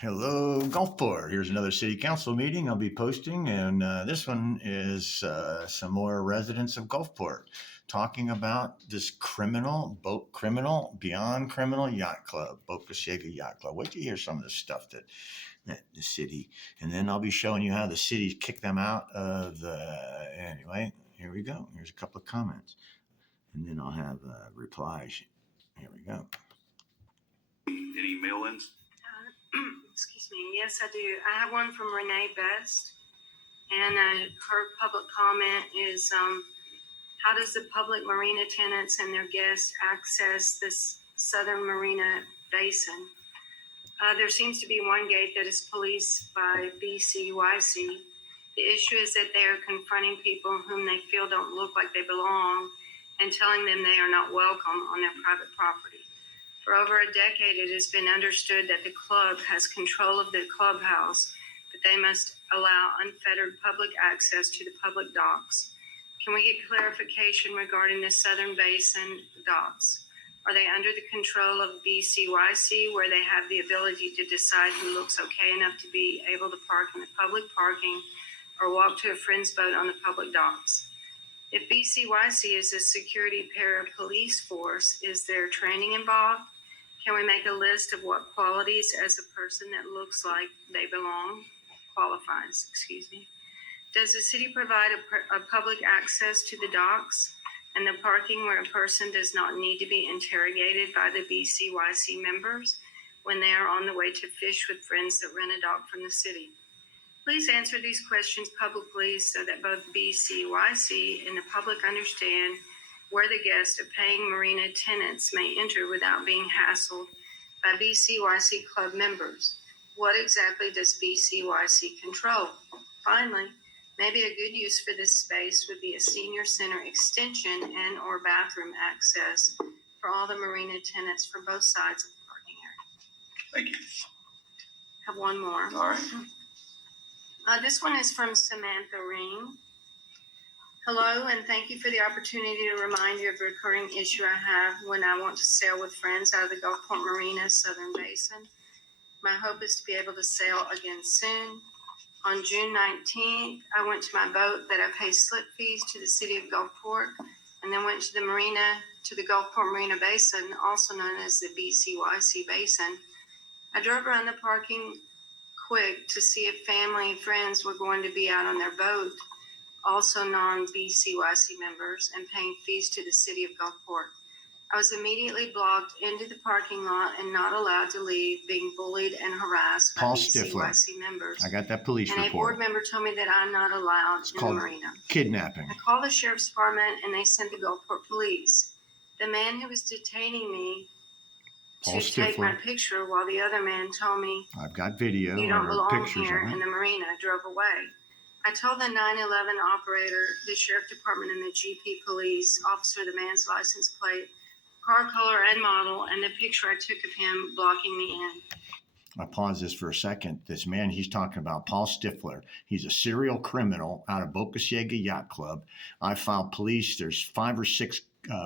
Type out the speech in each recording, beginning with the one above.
Hello, Gulfport. Here's another city council meeting I'll be posting, and this one is some more residents of Gulfport talking about this boat criminal, beyond criminal yacht club, Boca Chica Yacht Club. Wait till you hear some of the stuff that the city, and then I'll be showing you how the city's kicked them out of the. Anyway, here we go. Here's a couple of comments, and then I'll have replies. Here we go. Any mail-ins? Excuse me. Yes, I do. I have one from Renee Best, and her public comment is, how does the public marina tenants and their guests access this southern marina basin? There seems to be one gate that is policed by BCYC. The issue is that they are confronting people whom they feel don't look like they belong and telling them they are not welcome on their private property. For over a decade, it has been understood that the club has control of the clubhouse, but they must allow unfettered public access to the public docks. Can we get clarification regarding the Southern Basin docks? Are they under the control of BCYC, where they have the ability to decide who looks okay enough to be able to park in the public parking or walk to a friend's boat on the public docks? If BCYC is a security para-police force, is there training involved? Can we make a list of what qualities as a person that looks like they qualifies? Does the city provide a public access to the docks and the parking where a person does not need to be interrogated by the BCYC members when they are on the way to fish with friends that rent a dock from the city? Please answer these questions publicly so that both BCYC and the public understand where the guests of paying marina tenants may enter without being hassled by BCYC club members. What exactly does BCYC control? Finally, maybe a good use for this space would be a senior center extension and or bathroom access for all the marina tenants for both sides of the parking area. Thank you. Have one more. All right. This one is from Samantha Ring. Hello, and thank you for the opportunity to remind you of the recurring issue I have when I want to sail with friends out of the Gulfport Marina, Southern Basin. My hope is to be able to sail again soon. On June 19th, I went to my boat that I pay slip fees to the city of Gulfport, and then went to the Gulfport Marina Basin, also known as the BCYC Basin. I drove around the parking quick to see if family and friends were going to be out on their boat, also non-BCYC members, and paying fees to the city of Gulfport. I was immediately blocked into the parking lot and not allowed to leave, being bullied and harassed by BCYC members. I got that police report. And a board member told me that I'm not allowed in the marina. Kidnapping. I called the sheriff's department and they sent the Gulfport police. The man who was detaining me to take my picture while the other man told me, I've got video you don't or belong pictures here of in it. the marina, drove away. I told the 911 operator, the sheriff department, and the GP police officer the man's license plate, car color and model, and the picture I took of him blocking me in. I pause this for a second. This man he's talking about, Paul Stifler, he's a serial criminal out of Boca Chica Yacht Club. I filed there's 5 or 6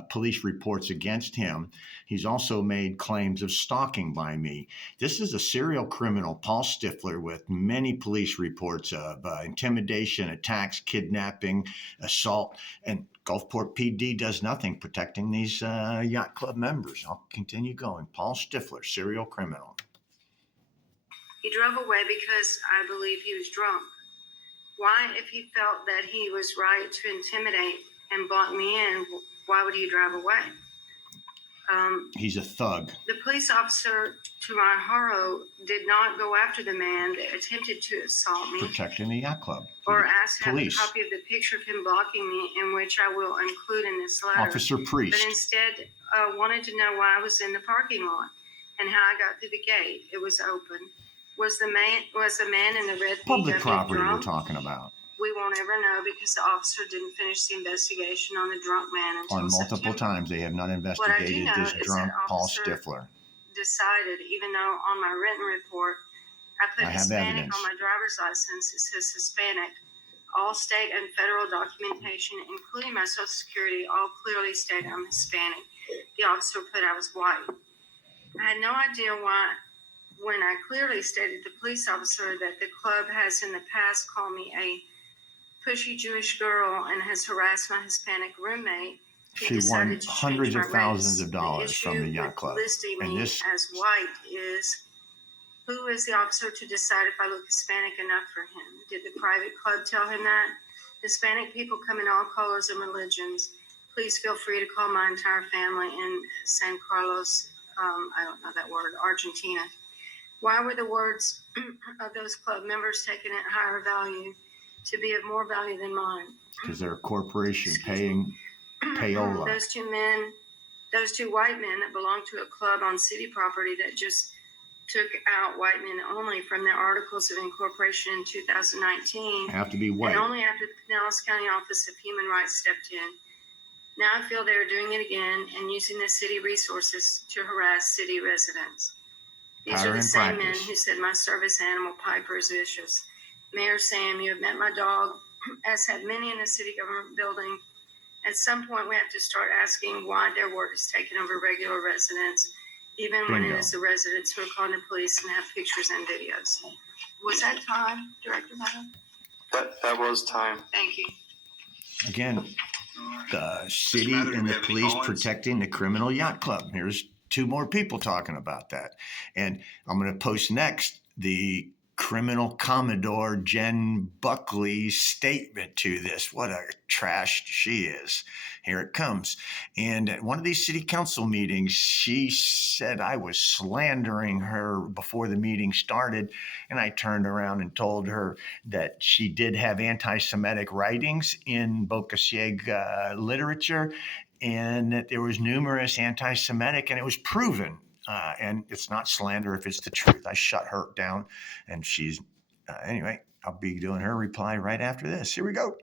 police reports against him. He's also made claims of stalking by me. This is a serial criminal, Paul Stifler, with many police reports of intimidation, attacks, kidnapping, assault, and Gulfport PD does nothing protecting these yacht club members. I'll continue going. Paul Stifler, serial criminal. He drove away because I believe he was drunk. Why, if he felt that he was right to intimidate and block me in, why would he drive away? He's a thug. The police officer, to my horror, did not go after the man that attempted to assault me. Protecting the yacht club. Or asked to have a copy of the picture of him blocking me, in which I will include in this letter. Officer Priest. But instead wanted to know why I was in the parking lot and how I got through the gate. It was open. Was the man in the red public PW property drunk? we're talking about? We won't ever know because the officer didn't finish the investigation on the drunk man until On multiple September. times, they have not investigated this drunk Paul Stifler. Decided, even though on my written report I put Hispanic evidence on my driver's license, it says Hispanic. All state and federal documentation, including my Social Security, all clearly state I'm Hispanic. The officer put I was white. I had no idea why when I clearly stated to the police officer that the club has in the past called me a pushy Jewish girl and has harassed my Hispanic roommate. She won hundreds of thousands of dollars from the yacht club. Listing And me this, as white is, who is the officer to decide if I look Hispanic enough for him? Did the private club tell him that? Hispanic people come in all colors and religions. Please feel free to call my entire family in San Carlos, I don't know that word, Argentina. Why were the words of those club members taken at higher value to be of more value than mine? because they're a corporation paying payola. Those two white men that belong to a club on city property that just took out white men only from their articles of incorporation in 2019. Have to be white. And only after the Pinellas County Office of Human Rights stepped in. Now I feel they're doing it again and using the city resources to harass city residents. These Pattern are the and same practice. men who said my service animal Piper is vicious. Mayor Sam, you have met my dog, as have many in the city government building. At some point, we have to start asking why their word is taken over regular residents, even when it Bingo. is the residents who are calling the police and have pictures and videos. Was that time, Director Mother? That was time. Thank you. Again, the city Mother, do and we the have any police call-ins? protecting the criminal yacht club. Here's two more people talking about that. And I'm going to post next the criminal Commodore Jen Buckley's statement to this. What a trash she is. Here it comes. And at one of these city council meetings, she said I was slandering her before the meeting started. And I turned around and told her that she did have anti-Semitic writings in Boca Ciega literature, and that there was numerous anti-Semitic, and it was proven. And it's not slander if it's the truth. I shut her down, and she's anyway. I'll be doing her reply right after this. Here we go.